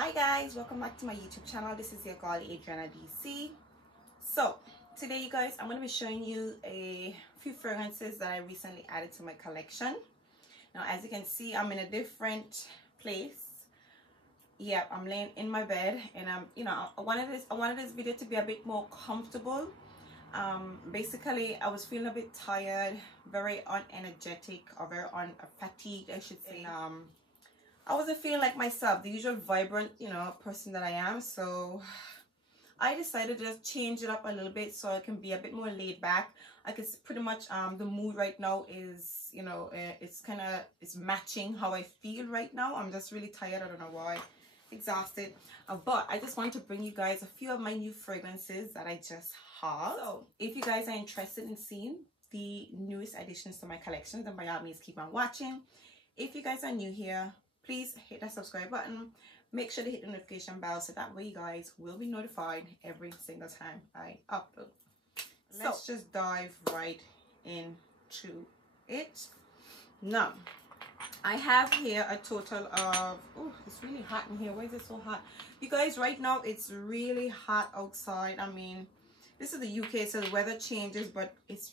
Hi guys, welcome back to my YouTube channel. This is your girl Adriana DC. So today you guys, I'm going to be showing you a few fragrances that I recently added to my collection. Now as you can see, I'm in a different place. Yeah, I'm laying in my bed and I wanted this video to be a bit more comfortable. Basically I was feeling a bit tired, very unenergetic, or very fatigued I should say. I wasn't feeling like myself, the usual vibrant, person that I am. So I decided to just change it up a little bit so I can be a bit more laid back. I can pretty much, the mood right now is, it's matching how I feel right now. I'm just really tired. I don't know why. Exhausted. But I just want to bring you guys a few of my new fragrances that I just have. So if you guys are interested in seeing the newest additions to my collection, then by all means keep on watching. If you guys are new here, please hit that subscribe button. Make sure to hit the notification bell so that way you guys will be notified every single time I upload. Let's just dive right into it. Now, I have here a total of, oh, it's really hot in here. Why is it so hot? You guys, right now it's really hot outside. I mean, this is the UK, so the weather changes, but it's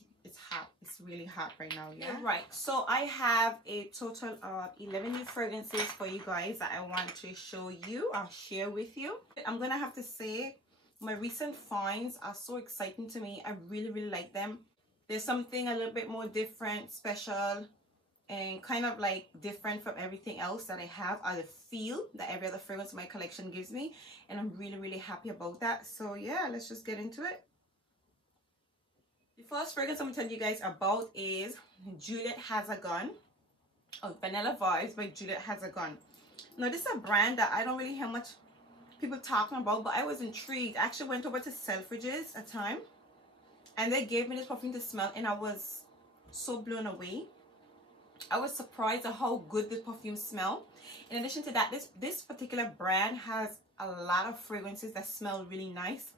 hot. It's really hot right now. Yeah, right. So I have a total of 11 new fragrances for you guys that I want to show you. I'll share with you. I'm gonna have to say my recent finds are so exciting to me. I really like them. There's something a little bit more different, special, and kind of like different from everything else that I have. I feel that every other fragrance in my collection gives me, and I'm really happy about that. So yeah, let's just get into it. The first fragrance I'm going to tell you guys about is Juliet Has a Gun. Oh, Vanilla Vibes by Juliet Has a Gun. Now this is a brand that I don't really hear much people talking about, but I was intrigued. I actually went over to Selfridges a time and they gave me this perfume to smell and I was so blown away. I was surprised at how good this perfume smelled. In addition to that, this particular brand has a lot of fragrances that smell really nice.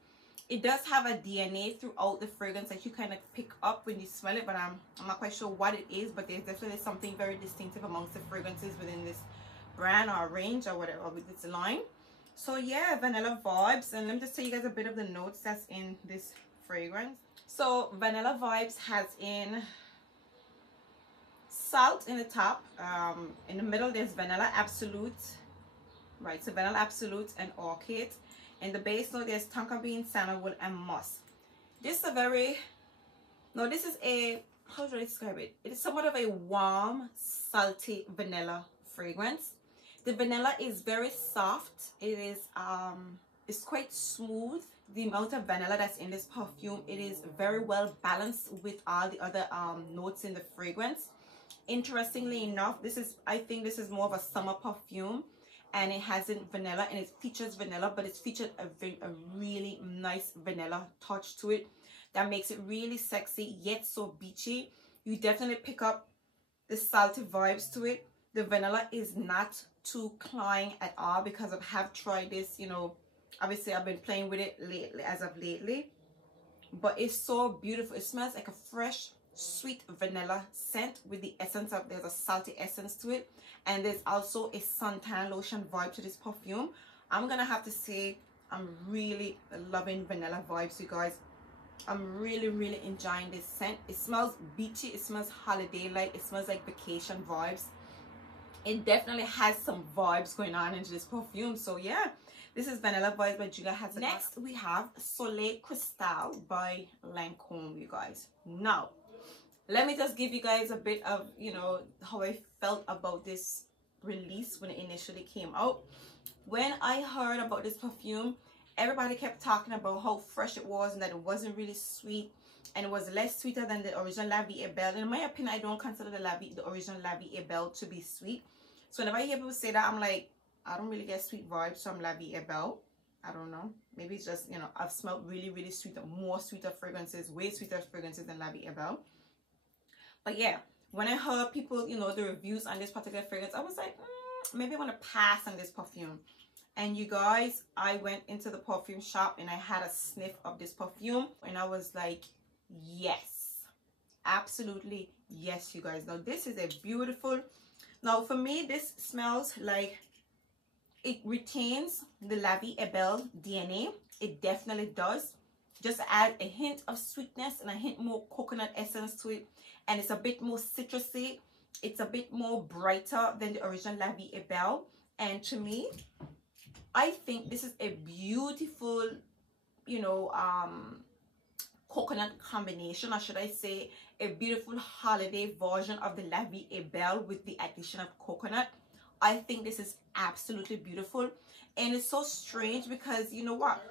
It does have a DNA throughout the fragrance that you kind of pick up when you smell it, but I'm not quite sure what it is, but there's definitely something very distinctive amongst the fragrances within this brand or range or whatever with its line. So yeah, Vanilla Vibes, and let me just tell you guys a bit of the notes that's in this fragrance. So Vanilla Vibes has in salt in the top, in the middle there's Vanilla Absolute, right? So Vanilla Absolute and Orchid. In the base note, there's tonka bean, sandalwood, and musk. This is a very, no, this is a, how should I describe it? It is somewhat of a warm, salty vanilla fragrance. The vanilla is very soft. It is, it's quite smooth. The amount of vanilla that's in this perfume, it is very well balanced with all the other notes in the fragrance. Interestingly enough, I think this is more of a summer perfume. And it hasn't vanilla, and it features vanilla, but it's featured a really nice vanilla touch to it that makes it really sexy yet so beachy. You definitely pick up the salty vibes to it. The vanilla is not too cloying at all because I have tried this, obviously I've been playing with it lately, as of lately, but it's so beautiful. It smells like a fresh sweet vanilla scent with the essence of, there's a salty essence to it, and there's also a suntan lotion vibe to this perfume. I'm gonna have to say I'm really loving Vanilla Vibes, you guys. I'm really enjoying this scent. It smells beachy, it smells holiday like, it smells like vacation vibes. It definitely has some vibes going on into this perfume. So yeah, this is Vanilla Vibes by Juliet Has a Gun. Next we have Soleil Crystal by Lancôme, you guys. Now let me just give you guys a bit of, how I felt about this release when it initially came out. When I heard about this perfume, everybody kept talking about how fresh it was and that it wasn't really sweet and it was less sweeter than the original LVEB. And in my opinion, I don't consider the original LVEB to be sweet. So whenever I hear people say that, I'm like, I don't really get sweet vibes from LVEB. I don't know. Maybe it's just, I've smelled really sweet, more sweeter fragrances, way sweeter fragrances than LVEB. But yeah, when I heard people, the reviews on this particular fragrance, I was like, maybe I want to pass on this perfume. And you guys, I went into the perfume shop and I had a sniff of this perfume and I was like, yes, absolutely yes, you guys. Now this is a beautiful, now for me this smells like It retains the LVEB DNA. It definitely does. Just add a hint of sweetness and a hint more coconut essence to it, and it's a bit more citrusy. It's a bit more brighter than the original LVEB, and to me, I think this is a beautiful, you know, coconut combination, or should I say a beautiful holiday version of the LVEB with the addition of coconut. I think this is absolutely beautiful, and it's so strange because you know what,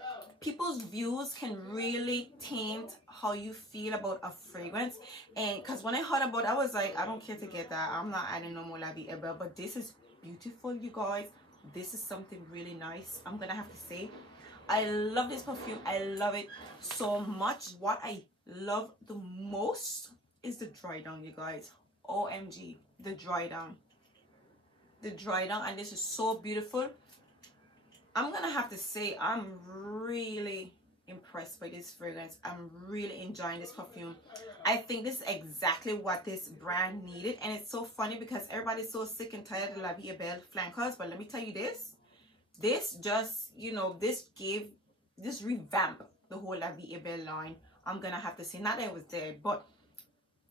people's views can really taint how you feel about a fragrance. And because when I heard about it, I was like, I don't care to get that, I'm not adding no more LVEB. But this is beautiful, you guys. This is something really nice, I'm gonna have to say. I love this perfume. I love it so much. What I love the most is the dry down, you guys. OMG, the dry down. The dry down, and this is so beautiful. I'm gonna have to say I'm really impressed by this fragrance. I'm really enjoying this perfume. I think this is exactly what this brand needed, and it's so funny because everybody's so sick and tired of LVEB flankers, but let me tell you this just, you know, this revamped the whole LVEB line. I'm gonna have to say, not that it was dead, but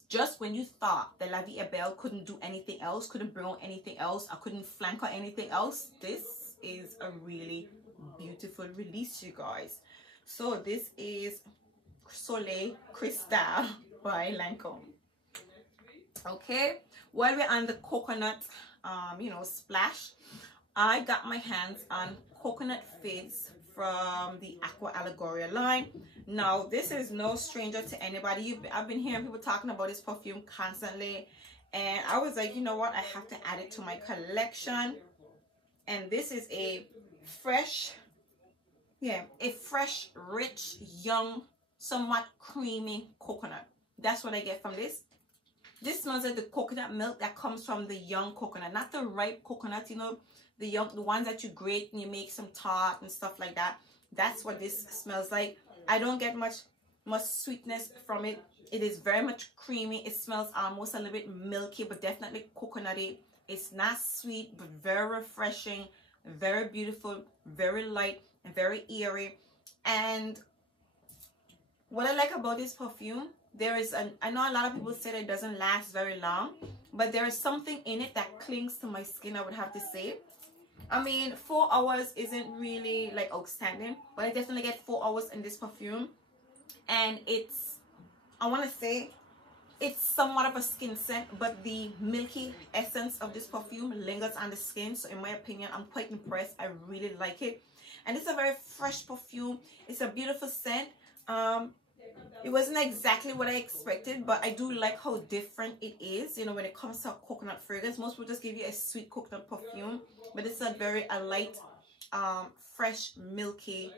just when you thought the LVEB couldn't do anything else, couldn't bring out anything else, I couldn't flanker anything else, this is a really beautiful release, you guys. So this is Soleil Cristal by Lancome. Okay, while we're on the coconut you know, splash, I got my hands on Coconut Fizz from the Aqua Allegoria line. Now this is no stranger to anybody. I've been hearing people talking about this perfume constantly, and I was like, you know what, I have to add it to my collection. And this is a fresh, rich, young, somewhat creamy coconut. That's what I get from this. This smells like the coconut milk that comes from the young coconut, not the ripe coconut, you know, the ones that you grate and you make some tart and stuff like that. That's what this smells like. I don't get much sweetness from it. It is very much creamy. It smells almost a little bit milky, but definitely coconutty. It's not sweet, but very refreshing, very beautiful, very light, and very airy. And what I like about this perfume, I know a lot of people say that it doesn't last very long, but there is something in it that clings to my skin, I would have to say. I mean, 4 hours isn't really like outstanding, but I definitely get 4 hours in this perfume. And it's, I want to say, it's somewhat of a skin scent, but the milky essence of this perfume lingers on the skin. So in my opinion, I'm quite impressed. I really like it. And it's a very fresh perfume. It's a beautiful scent. It wasn't exactly what I expected, but I do like how different it is. You know, when it comes to coconut fragrance, most people just give you a sweet coconut perfume, but it's a very light, fresh, milky,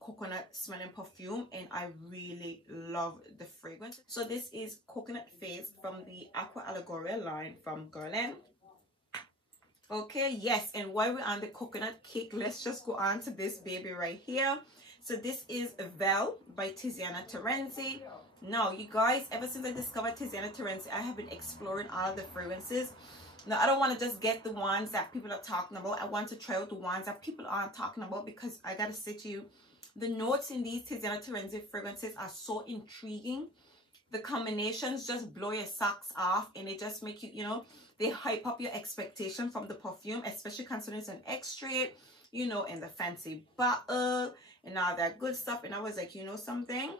coconut smelling perfume, and I really love the fragrance. So this is Coconut Fizz from the Aqua Allegoria line from Guerlain. Okay, yes, and while we're on the coconut cake, let's just go on to this baby right here. So this is Vele by Tiziana Terenzi. Now, you guys, ever since I discovered Tiziana Terenzi, I have been exploring all of the fragrances. Now, I don't want to just get the ones that people are talking about. I want to try out the ones that people aren't talking about, because I got to say to you, the notes in these Tiziana Terenzi fragrances are so intriguing. The combinations just blow your socks off, and they just make you, you know, they hype up your expectation from the perfume, especially considering it's an extrait, you know, in the fancy bottle and all that good stuff. And I was like, you know something,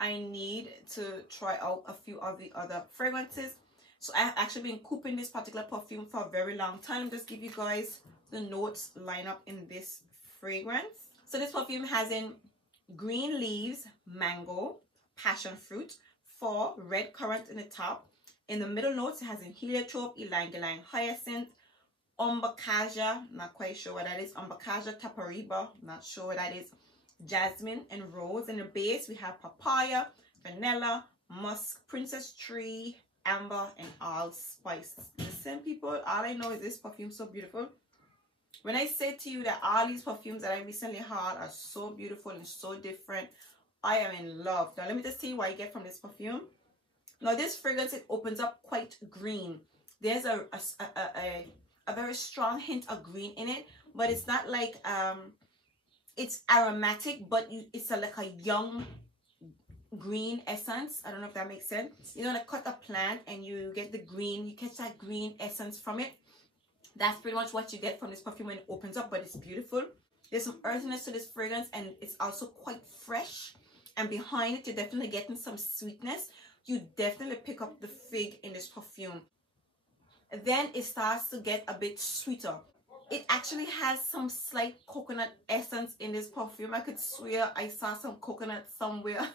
I need to try out a few of the other fragrances. So I have actually been cooping this particular perfume for a very long time. Just give you guys the notes line up in this fragrance. So this perfume has in green leaves, mango, passion fruit, 4 red currant in the top. In the middle notes, it has in heliotrope, ylang-ylang, hyacinth, umbacaja, not quite sure what that is, umbacaja, tapariba, not sure what that is, jasmine, and rose. In the base, we have papaya, vanilla, musk, princess tree, amber, and allspice. Listen, people, all I know is this perfume is so beautiful. When I say to you that all these perfumes that I recently had are so beautiful and so different, I am in love. Now, let me just tell you what I get from this perfume. Now, this fragrance, it opens up quite green. There's a a very strong hint of green in it, but it's not like it's aromatic, but it's like a young green essence. I don't know if that makes sense. You know, like cut a plant and you get the green, you catch that green essence from it. That's pretty much what you get from this perfume when it opens up, but it's beautiful. There's some earthiness to this fragrance, and it's also quite fresh. And behind it, you're definitely getting some sweetness. You definitely pick up the fig in this perfume. Then it starts to get a bit sweeter. It actually has some slight coconut essence in this perfume. I could swear I saw some coconut somewhere.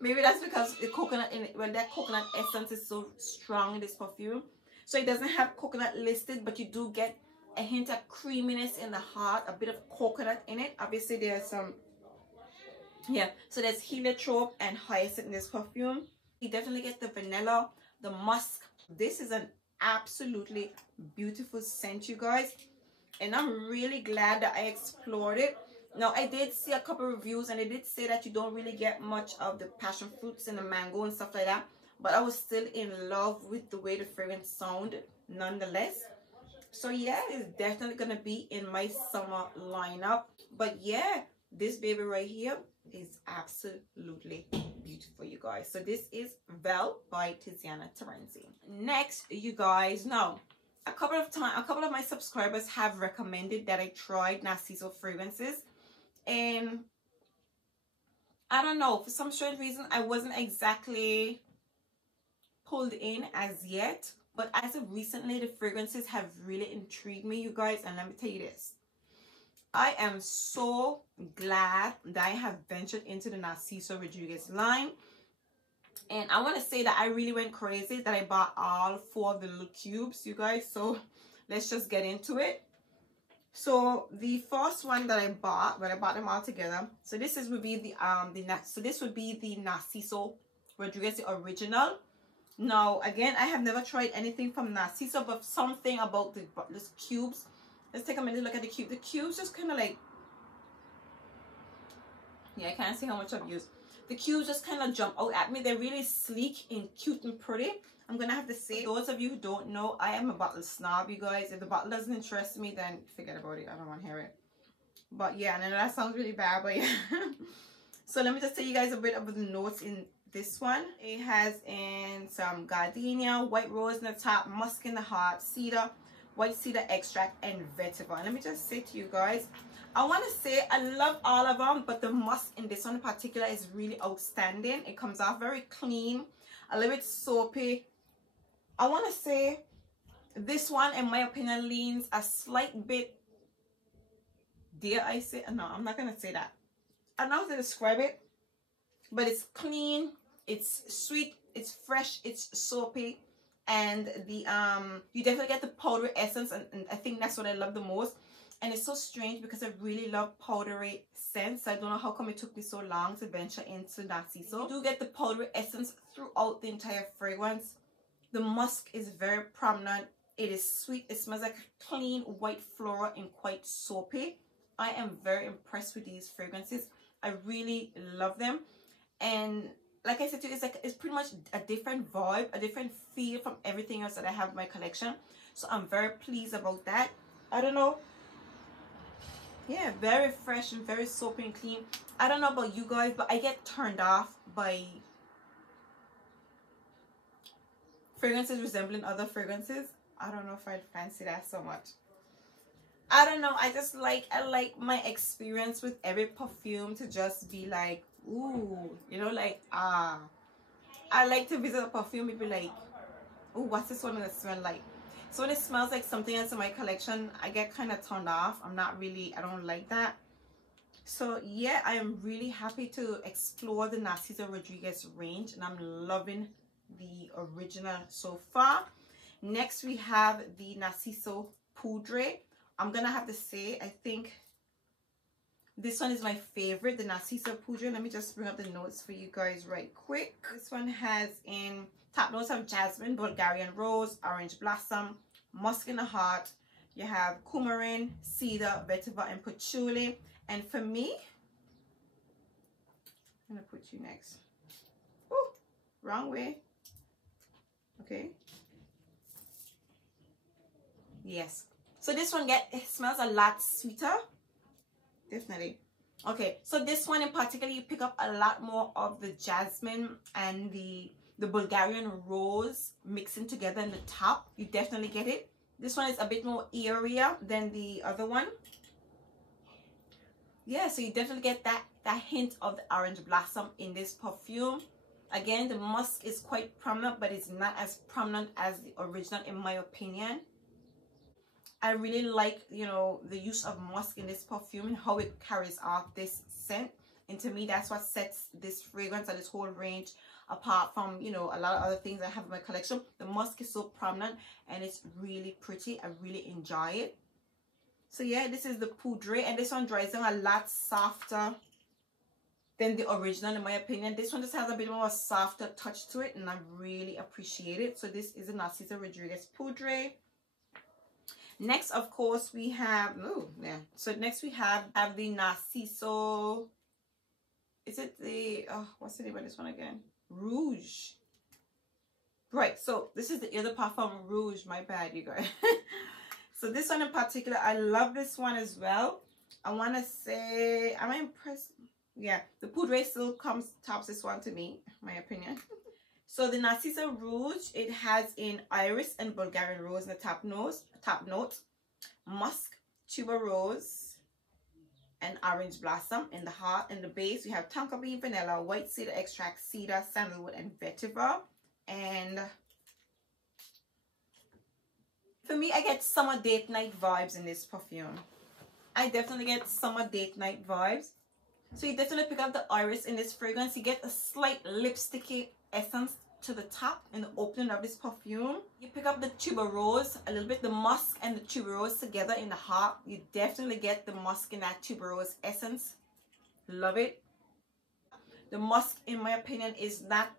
Maybe that's because the coconut in it, well, that coconut essence is so strong in this perfume. So it doesn't have coconut listed, but you do get a hint of creaminess in the heart, a bit of coconut in it. Obviously there's some, yeah, so there's heliotrope and hyacinth in this perfume. You definitely get the vanilla, the musk. This is an absolutely beautiful scent, you guys, and I'm really glad that I explored it. Now, I did see a couple reviews and they did say that you don't really get much of the passion fruits and the mango and stuff like that, but I was still in love with the way the fragrance sounded nonetheless. So yeah, it's definitely gonna be in my summer lineup. But yeah, this baby right here is absolutely beautiful, you guys. So this is Vele by Tiziana Terenzi. Next, you guys, now a couple of my subscribers have recommended that I tried Narciso fragrances, and I don't know, for some strange reason I wasn't exactly pulled in as yet. But as of recently, the fragrances have really intrigued me, you guys. And let me tell you this. I am so glad that I have ventured into the Narciso Rodriguez line. And I want to say that I really went crazy that I bought all 4 of the little cubes, you guys. So let's just get into it. So the first one that I bought, but I bought them all together. So this would be the Narciso Rodriguez, the original. Now, again, I have never tried anything from Narciso, but something about this cubes. Let's take a minute to look at the cube. The cubes just kind of like, yeah, I can't see how much I've used. The cubes just kind of jump out at me. They're really sleek and cute and pretty. I'm going to have to say, those of you who don't know, I am a bottle snob, you guys. If the bottle doesn't interest me, then forget about it. I don't want to hear it. But yeah, and I know that sounds really bad, but yeah. So let me just tell you guys a bit of the notes in this one. It has in some gardenia, white rose in the top, musk in the heart, cedar, white cedar extract, and vetiver. And let me just say to you guys, I want to say I love all of them, but the musk in this one in particular is really outstanding. It comes off very clean, a little bit soapy. I want to say this one, in my opinion, leans a slight bit, dare I say, no, I'm not going to say that. I don't know how to describe it, but it's clean, it's sweet, it's fresh, it's soapy, and the you definitely get the powdery essence, and I think that's what I love the most. And it's so strange because I really love powdery scents. I don't know how come it took me so long to venture into Narciso. You do get the powdery essence throughout the entire fragrance. The musk is very prominent. It is sweet. It smells like clean white floral and quite soapy. I am very impressed with these fragrances. I really love them. And like I said to you, it's pretty much a different vibe, a different feel from everything else that I have in my collection. So I'm very pleased about that. I don't know. Yeah, very fresh and very soapy and clean. I don't know about you guys, but I get turned off by fragrances resembling other fragrances. I don't know if I fancy that so much. I don't know. I like my experience with every perfume to just be like, ooh, you know, like, I like to visit a perfume and be like, ooh, what's this one gonna smell like? So when it smells like something else in my collection, I get kind of turned off. I don't like that. So yeah, I am really happy to explore the Narciso Rodriguez range, and I'm loving the original so far. Next, we have the Narciso Poudre. I'm gonna have to say, I think this one is my favorite, the Narciso Poudre. Let me just bring up the notes for you guys right quick. This one has in top notes of jasmine, Bulgarian rose, orange blossom, musk in the heart. You have coumarin, cedar, vetiver, and patchouli. And for me, I'm gonna put you next. Ooh, wrong way. Okay. Yes. So this one it smells a lot sweeter. Definitely. Okay, so this one in particular, you pick up a lot more of the jasmine and the Bulgarian rose mixing together in the top. You definitely get it. This one is a bit more eerier than the other one. Yeah, so you definitely get that hint of the orange blossom in this perfume. Again, the musk is quite prominent, but it's not as prominent as the original in my opinion. I really like, you know, the use of musk in this perfume and how it carries off this scent. And to me, that's what sets this fragrance and this whole range apart from, you know, a lot of other things I have in my collection. The musk is so prominent and it's really pretty. I really enjoy it. So yeah, this is the Poudre, and this one dries down a lot softer than the original in my opinion. This one just has a bit more softer touch to it and I really appreciate it. So this is a Narciso Rodriguez Poudre. Next, of course, we have, so next we have the Narciso, is it the, what's the name of this one again? Rouge. Right, so this is the other Parfum Rouge, my bad, you guys. So this one in particular, I love this one as well. I want to say, I'm impressed. Yeah, the Poudre still tops this one to me, my opinion. So the Narciso Rouge, it has in iris and Bulgarian rose in the top note, musk, tuberose, and orange blossom in the heart. In the base, we have tonka bean, vanilla, white cedar extract, cedar, sandalwood, and vetiver. And for me, I get summer date night vibes in this perfume. I definitely get summer date night vibes. So you definitely pick up the iris in this fragrance. You get a slight lipsticky essence to the top in the opening of this perfume. You pick up the tuberose, a little bit the musk and the tuberose together in the heart. You definitely get the musk in that tuberose essence. Love it. The musk, in my opinion, is not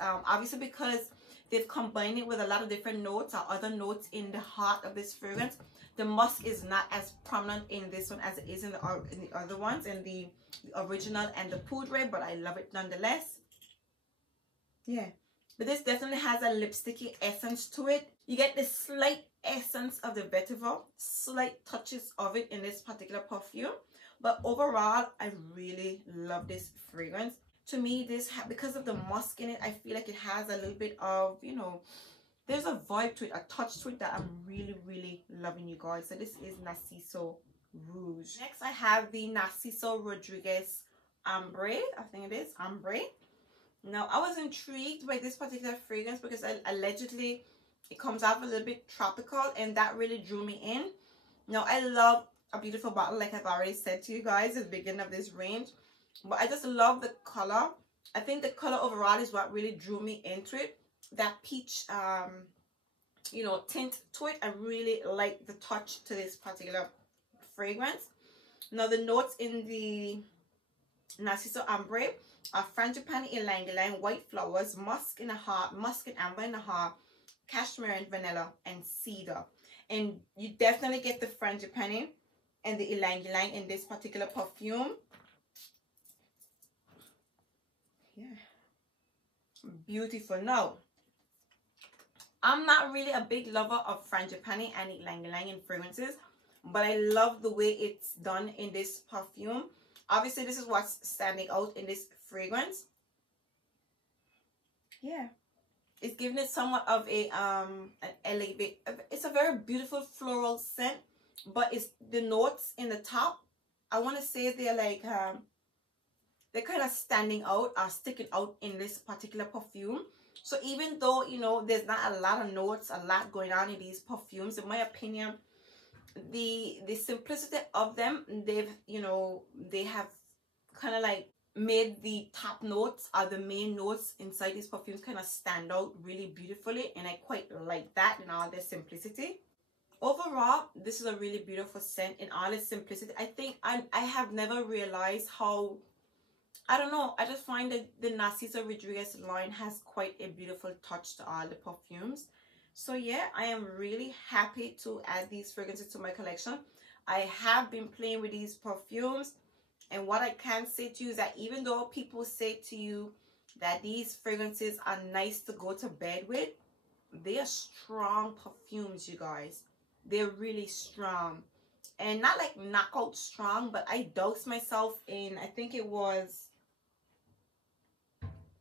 obviously because they've combined it with a lot of different notes or other notes in the heart of this fragrance. The musk is not as prominent in this one as it is in the other ones, in the original and the Poudre, but I love it nonetheless. Yeah, but this definitely has a lipsticky essence to it. You get the slight essence of the vetiver, slight touches of it in this particular perfume. But overall, I really love this fragrance. To me, because of the musk in it, I feel like it has a little bit of, you know, there's a vibe to it, a touch to it that I'm really, really loving, you guys. So this is Narciso Rouge. Next, I have the Narciso Rodriguez Ambre. I think it is Ambre. Now, I was intrigued by this particular fragrance because allegedly it comes off a little bit tropical, and that really drew me in. Now, I love a beautiful bottle, like I've already said to you guys at the beginning of this range. But I just love the color. I think the color overall is what really drew me into it. That peach, you know, tint to it. I really like the touch to this particular fragrance. Now, the notes in the Narciso Ambre are frangipani, ylang ylang, white flowers, musk in the heart, musk and amber in the heart, cashmere and vanilla, and cedar. And you definitely get the frangipani and the ylang ylang in this particular perfume. Yeah, beautiful. Now, I'm not really a big lover of frangipani and ylang ylang in fragrances, but I love the way it's done in this perfume. Obviously, this is what's standing out in this fragrance. Yeah, it's giving it somewhat of a an LVEB. It's a very beautiful floral scent, but it's the notes in the top, I want to say they're like they're kind of standing out or sticking out in this particular perfume. So even though, you know, there's not a lot of notes, a lot going on in these perfumes, in my opinion, the simplicity of them, they have kind of like made the top notes or the main notes inside these perfumes kind of stand out really beautifully, and I quite like that in all their simplicity. Overall, this is a really beautiful scent in all its simplicity. I think I have never realized how, I don't know, I just find that the Narciso Rodriguez line has quite a beautiful touch to all the perfumes. So yeah, I am really happy to add these fragrances to my collection. I have been playing with these perfumes, and what I can say to you is that even though people say to you that these fragrances are nice to go to bed with, they are strong perfumes, you guys. They're really strong, and not like knockout strong, but I dosed myself in, I think it was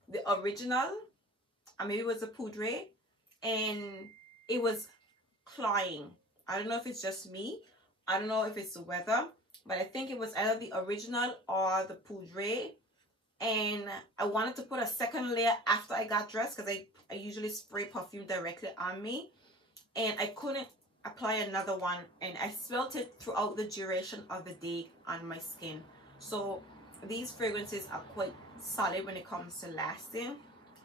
the original, or maybe it was the Poudre, and it was cloying. I don't know if it's just me, I don't know if it's the weather, but I think it was either the original or the Poudre. And I wanted to put a second layer after I got dressed, because I usually spray perfume directly on me, and I couldn't apply another one, and I smelled it throughout the duration of the day on my skin. So these fragrances are quite solid when it comes to lasting,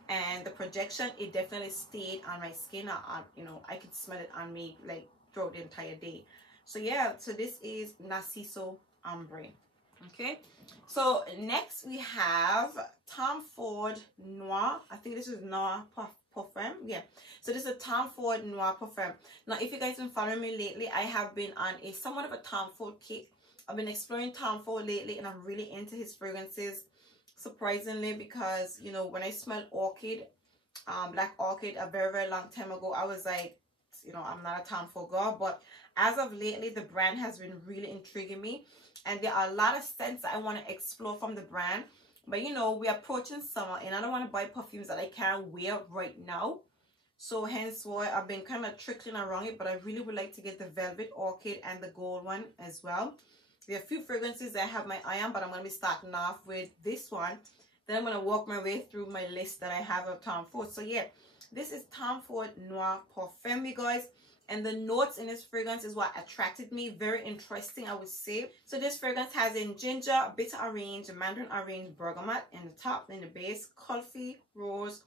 and the projection, it definitely stayed on my skin. You know, I could smell it on me like throughout the entire day. So yeah, so this is Narciso Ombre. Okay, so next we have Tom Ford Noir. I think this is Noir Perfume. Yeah, so this is a Tom Ford Noir Perfume. Now, if you guys been following me lately, I have been on a somewhat of a Tom Ford kick. I've been exploring Tom Ford lately, and I'm really into his fragrances, surprisingly, because, you know, when I smelled Orchid, Black Orchid, a very long time ago, I was like, you know, I'm not a Tom Ford girl. But as of lately, the brand has been really intriguing me, and there are a lot of scents that I want to explore from the brand. But you know, we're approaching summer, and I don't want to buy perfumes that I can't wear right now. So hence why I've been kind of trickling around it, but I really would like to get the Velvet Orchid and the gold one as well. There are a few fragrances that I have my eye on, but I'm going to be starting off with this one. Then I'm going to walk my way through my list that I have of Tom Ford. So yeah, this is Tom Ford Noir Perfume, you guys. And the notes in this fragrance is what attracted me. Very interesting, I would say. So this fragrance has in ginger, bitter orange, mandarin orange, bergamot in the top, in the base, coffee, rose,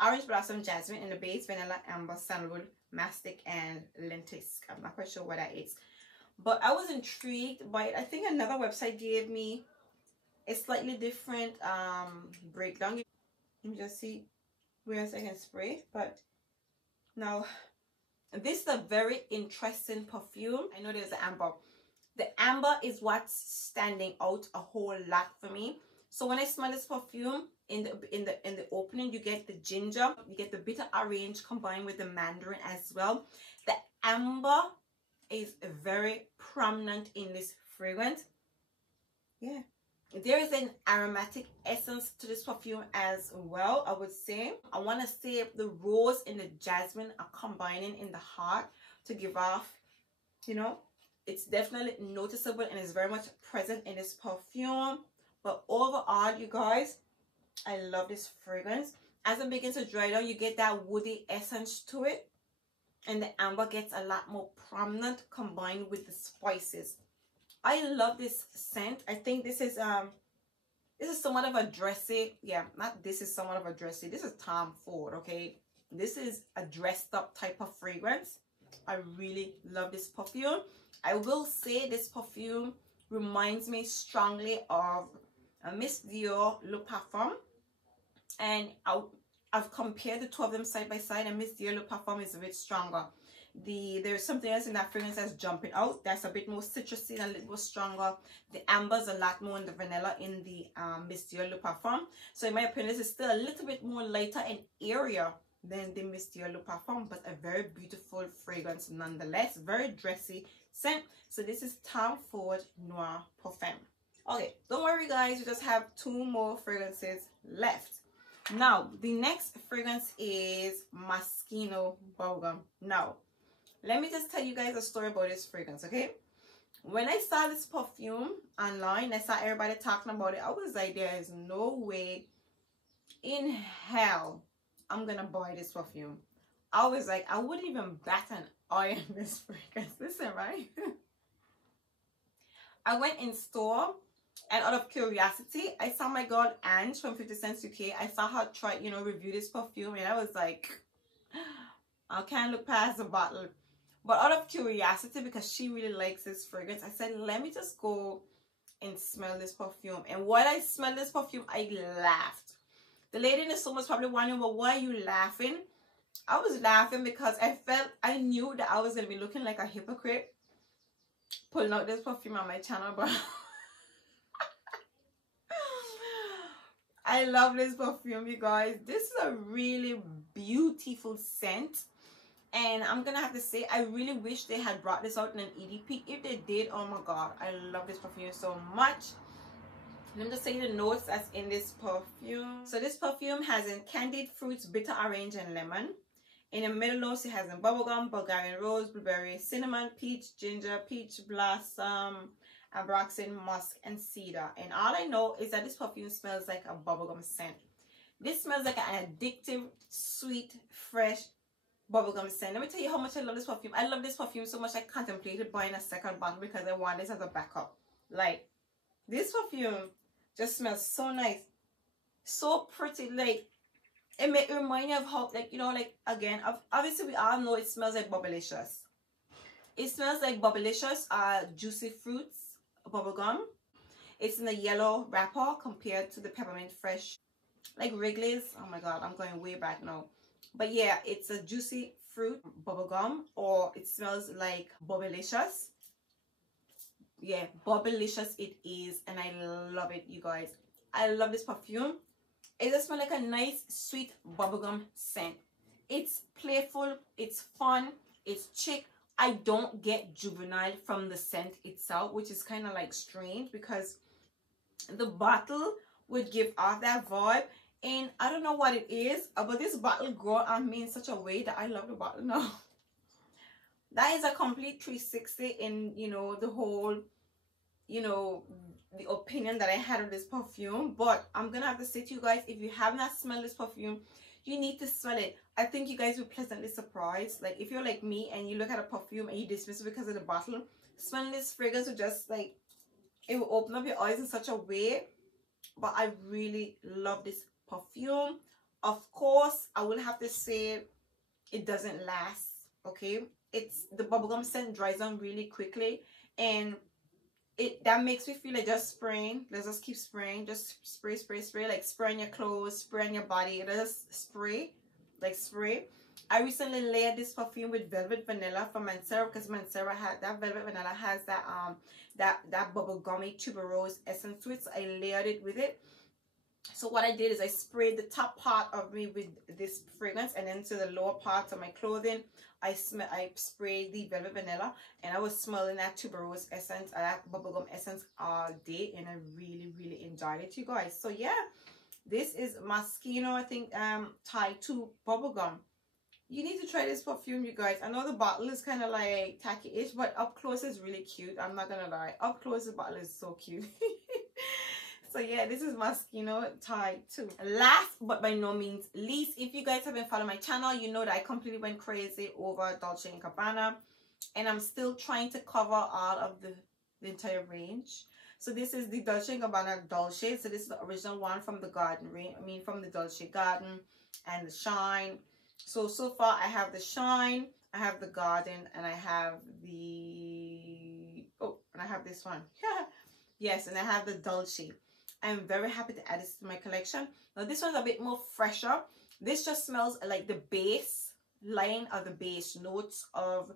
orange blossom, jasmine in the base, vanilla, amber, sandalwood, mastic, and lentisk. I'm not quite sure what that is, but I was intrigued by it. I think another website gave me a slightly different breakdown. Let me just see where else I can spray. But now, this is a very interesting perfume. I know there's an amber. The amber is what's standing out a whole lot for me. So when I smell this perfume, in the opening, you get the ginger, you get the bitter orange combined with the mandarin as well. The amber is very prominent in this fragrance. Yeah, there is an aromatic essence to this perfume as well, I would say. I want to say the rose and the jasmine are combining in the heart to give off, you know, it's definitely noticeable and is very much present in this perfume. But overall, you guys, I love this fragrance. As it begins to dry down, you get that woody essence to it, and the amber gets a lot more prominent combined with the spices. I love this scent. I think this is somewhat of a dressy. Yeah, not this is somewhat of a dressy. This is Tom Ford, okay? This is a dressed up type of fragrance. I really love this perfume. I will say this perfume reminds me strongly of Miss Dior Le Parfum, and I've compared the two of them side by side, and Miss Dior Le Parfum is a bit stronger. There's something else in that fragrance that's jumping out. That's a bit more citrusy and a little more stronger. The amber's a lot more in the vanilla in the Miss Dior Le Parfum. So in my opinion, this is still a little bit more lighter and airier than the Miss Dior Le Parfum, but a very beautiful fragrance nonetheless. Very dressy scent. So this is Tom Ford Noir Perfume. Okay, don't worry guys, we just have 2 more fragrances left. Now, the next fragrance is Moschino Bubblegum. Now, let me just tell you guys a story about this fragrance, okay? When I saw this perfume online, I saw everybody talking about it. I was like, there is no way in hell I'm gonna buy this perfume. I was like, I wouldn't even bat an eye on this fragrance. Listen, right? I went in store, and out of curiosity, I saw my girl Ange from 50 Cents UK. I saw her try, you know, review this perfume, and I was like, I can't look past the bottle. But out of curiosity, because she really likes this fragrance, I said, let me just go and smell this perfume. And while I smelled this perfume, I laughed. The lady in the store was probably wondering, well, why are you laughing? I was laughing because I knew that I was going to be looking like a hypocrite pulling out this perfume on my channel, but I love this perfume, you guys. This is a really beautiful scent. And I'm gonna have to say, I really wish they had brought this out in an EDP. If they did, oh my god, I love this perfume so much. Let me just say the notes that's in this perfume. So this perfume has in candied fruits, bitter orange, and lemon. In the middle notes, it has in bubblegum, Bulgarian rose, blueberry, cinnamon, peach, ginger, peach blossom, ambroxan, musk, and cedar. And all I know is that this perfume smells like a bubblegum scent. This smells like an addictive, sweet, fresh bubblegum scent. Let me tell you how much I love this perfume. I love this perfume so much I contemplated buying a second bottle because I want this as a backup. Like, this perfume just smells so nice, so pretty. Like, it may remind you of how, like, you know, like, again, obviously we all know it smells like Bubblicious. It smells like Bubblicious juicy fruits bubblegum. It's in a yellow wrapper compared to the peppermint fresh, like Wrigley's. Oh my god, I'm going way back now. But yeah, it's a juicy fruit bubblegum, or it smells like Bubblicious. Yeah, Bubblicious it is, and I love it, you guys. I love this perfume. It just smells like a nice sweet bubblegum scent. It's playful, it's fun, it's chic. I don't get juvenile from the scent itself, which is kind of like strange because the bottle would give off that vibe, and I don't know what it is, but this bottle grew on me in such a way that I love the bottle now. That is a complete 360 in, you know, the whole, you know, the opinion that I had of this perfume. But I'm gonna have to say to you guys, if you have not smelled this perfume, you need to smell it. I think you guys will be pleasantly surprised. Like, if you're like me and you look at a perfume and you dismiss it because of the bottle, smelling this fragrance will just, like, it will open up your eyes in such a way. But I really love this perfume. Of course, I will have to say it doesn't last, okay? It's the bubblegum scent dries on really quickly, and that makes me feel like just spraying. Let's just keep spraying. Just spray, spray, spray. Like, spray on your clothes, spray on your body. Just spray, like spray. I recently layered this perfume with Velvet Vanilla from Mancera, because Mancera had that Velvet Vanilla has that that bubblegummy tuberose essence to it. So I layered it with it. So what I did is I sprayed the top part of me with this fragrance, and then to the lower parts of my clothing, I sprayed the Velvet Vanilla, and I was smelling that tuberose essence, that bubblegum essence all day, and I really, really enjoyed it, you guys. So yeah, this is Moschino, I think, Thai 2 bubblegum. You need to try this perfume, you guys. I know the bottle is kind of like tacky-ish, but up close is really cute. I'm not gonna lie. Up close, the bottle is so cute. So yeah, this is Moschino Thai 2. Last but by no means least, if you guys have been following my channel, you know that I completely went crazy over Dolce & Gabbana, and I'm still trying to cover all of the entire range. So this is the Dolce & Gabbana Dolce. So this is the original one from the Garden range. I mean, from the Dolce Garden and the Shine. So far I have the Shine, I have the Garden, and I have the, oh, and I have this one. Yes, and I have the Dolce. I'm very happy to add this to my collection. Now this one's a bit more fresher. This just smells like the base line of the base notes of,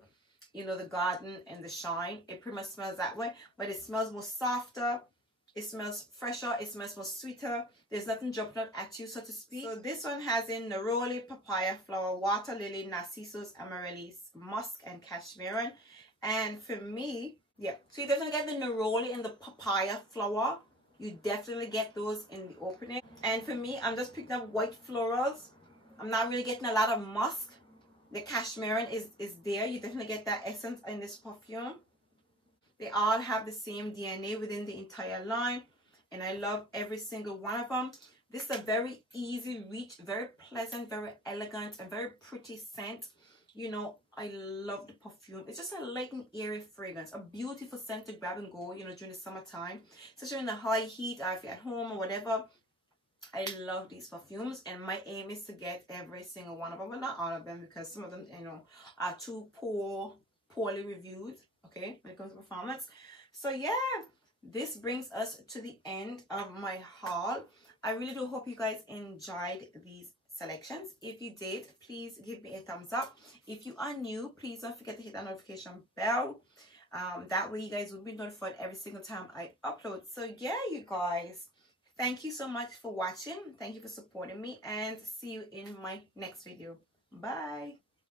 you know, the Garden and the Shine. It pretty much smells that way, but it smells more softer. It smells fresher. It smells more sweeter. There's nothing jumping out at you, so to speak. So this one has in neroli, papaya flower, water lily, narcissus, amaryllis, musk, and cashmere. And for me, yeah, so you definitely get the neroli and the papaya flower. You definitely get those in the opening. And for me, I'm just picking up white florals. I'm not really getting a lot of musk. The cashmere is there. You definitely get that essence in this perfume. They all have the same DNA within the entire line, and I love every single one of them. This is a very easy reach, very pleasant, very elegant, and very pretty scent. You know, I love the perfume. It's just a light and airy fragrance, a beautiful scent to grab and go, you know, during the summertime, especially in the high heat, or if you're at home or whatever. I love these perfumes, and my aim is to get every single one of them. Well, not all of them, because some of them, you know, are too poorly reviewed, okay, when it comes to performance. So yeah, this brings us to the end of my haul. I really do hope you guys enjoyed these selections. If you did, please give me a thumbs up. If you are new, please don't forget to hit that notification bell. That way you guys will be notified every single time I upload. So yeah, you guys, thank you so much for watching. Thank you for supporting me, and see you in my next video. Bye.